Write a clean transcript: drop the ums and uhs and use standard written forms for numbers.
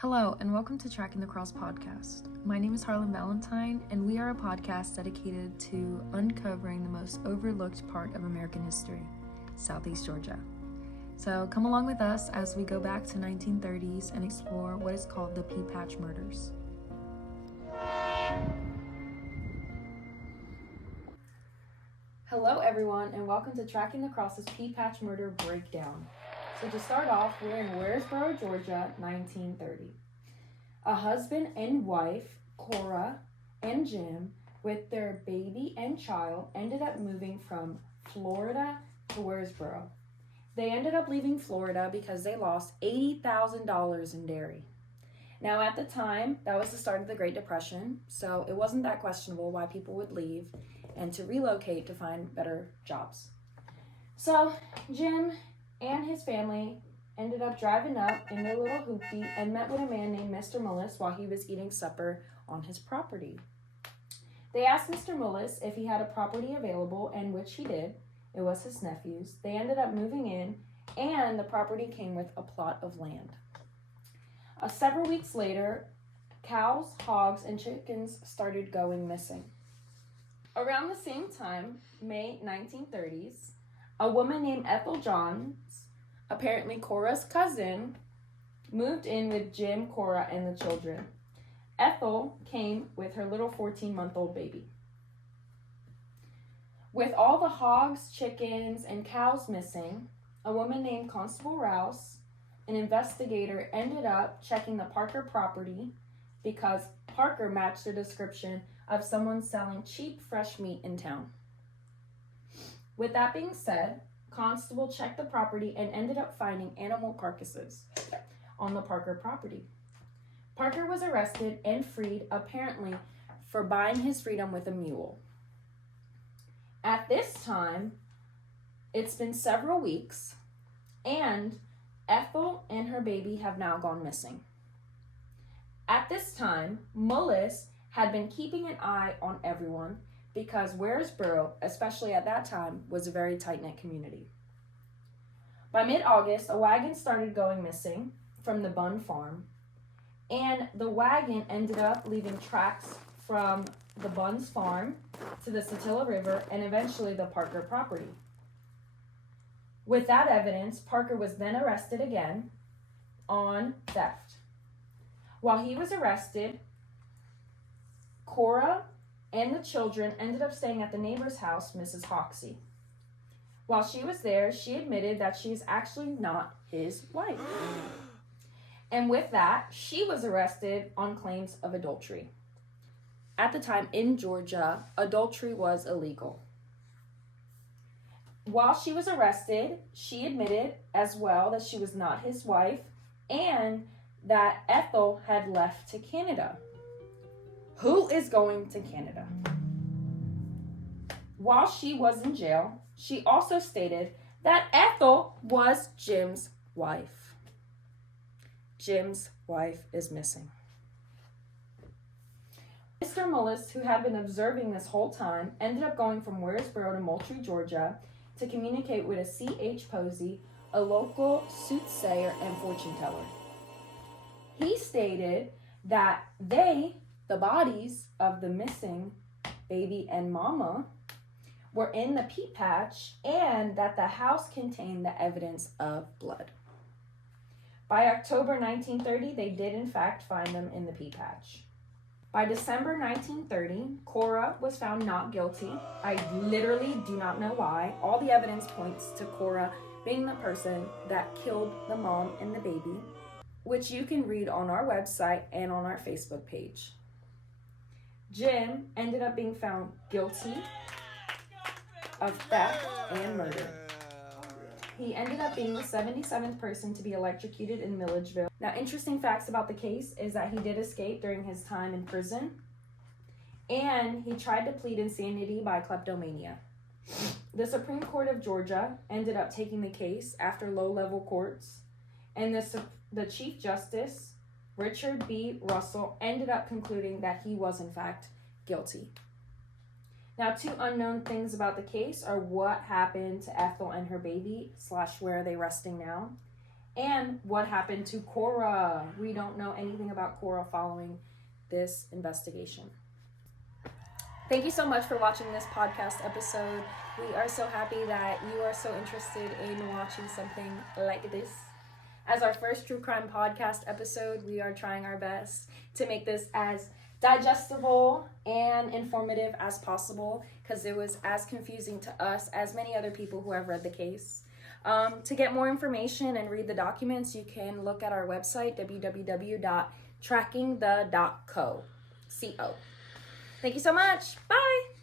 Hello, and welcome to Tracking the Cross podcast. My name is Harlan Valentine, and we are a podcast dedicated to uncovering the most overlooked part of American history, Southeast Georgia. So come along with us as we go back to 1930s and explore what is called the Pea Patch Murders. Hello, everyone, and welcome to Tracking the Cross's Pea Patch Murder Breakdown. So to start off, we're in Waresboro, Georgia, 1930. A husband and wife, Cora and Jim, with their baby and child, ended up moving from Florida to Waresboro. They ended up leaving Florida because they lost $80,000 in dairy. Now, at the time, that was the start of the Great Depression, so it wasn't that questionable why people would leave and to relocate to find better jobs. So, Jim and his family ended up driving up in their little hoopty and met with a man named Mr. Mullis while he was eating supper on his property. They asked Mr. Mullis if he had a property available, and which he did. It was his nephew's. They ended up moving in, and the property came with a plot of land. Several weeks later, cows, hogs, and chickens started going missing. Around the same time, May 1930s, a woman named Ethel Johns, apparently Cora's cousin, moved in with Jim, Cora, and the children. Ethel came with her little 14-month-old baby. With all the hogs, chickens, and cows missing, a woman named Constable Rouse, an investigator, ended up checking the Parker property because Parker matched the description of someone selling cheap fresh meat in town. With that being said, Constable checked the property and ended up finding animal carcasses on the Parker property. Parker was arrested and freed, apparently, for buying his freedom with a mule. At this time, it's been several weeks, and Ethel and her baby have now gone missing. At this time, Mullis had been keeping an eye on everyone because Waresboro, especially at that time, was a very tight-knit community. By mid-August, a wagon started going missing from the Bunn farm, and the wagon ended up leaving tracks from the Bunn's farm to the Satilla River and eventually the Parker property. With that evidence, Parker was then arrested again on theft. While he was arrested, Cora and the children ended up staying at the neighbor's house, Mrs. Hoxie. While she was there, she admitted that she is actually not his wife. And with that, she was arrested on claims of adultery. At the time in Georgia, adultery was illegal. While she was arrested, she admitted as well that she was not his wife and that Ethel had left to Canada. Who is going to Canada? While she was in jail, she also stated that Ethel was Jim's wife. Jim's wife is missing. Mr. Mullis, who had been observing this whole time, ended up going from Waresboro to Moultrie, Georgia, to communicate with a C.H. Posey, a local soothsayer and fortune teller. He stated that the bodies of the missing baby and mama, were in the pea patch and that the house contained the evidence of blood. By October 1930, they did in fact find them in the pea patch. By December 1930, Cora was found not guilty. I literally do not know why. All the evidence points to Cora being the person that killed the mom and the baby, which you can read on our website and on our Facebook page. Jim ended up being found guilty of theft and murder. He ended up being the 77th person to be electrocuted in Milledgeville. Now, interesting facts about the case is that he did escape during his time in prison, and he tried to plead insanity by kleptomania. The Supreme Court of Georgia ended up taking the case after low-level courts, and the Chief Justice, Richard B. Russell, ended up concluding that he was in fact guilty. Now, two unknown things about the case are what happened to Ethel and her baby / where are they resting now, and what happened to Cora. We don't know anything about Cora following this investigation. Thank you so much for watching this podcast episode. We are so happy that you are so interested in watching something like this. As our first true crime podcast episode, we are trying our best to make this as digestible and informative as possible, because it was as confusing to us as many other people who have read the case. To get more information and read the documents, you can look at our website, www.trackingthe.co. Thank you so much. Bye.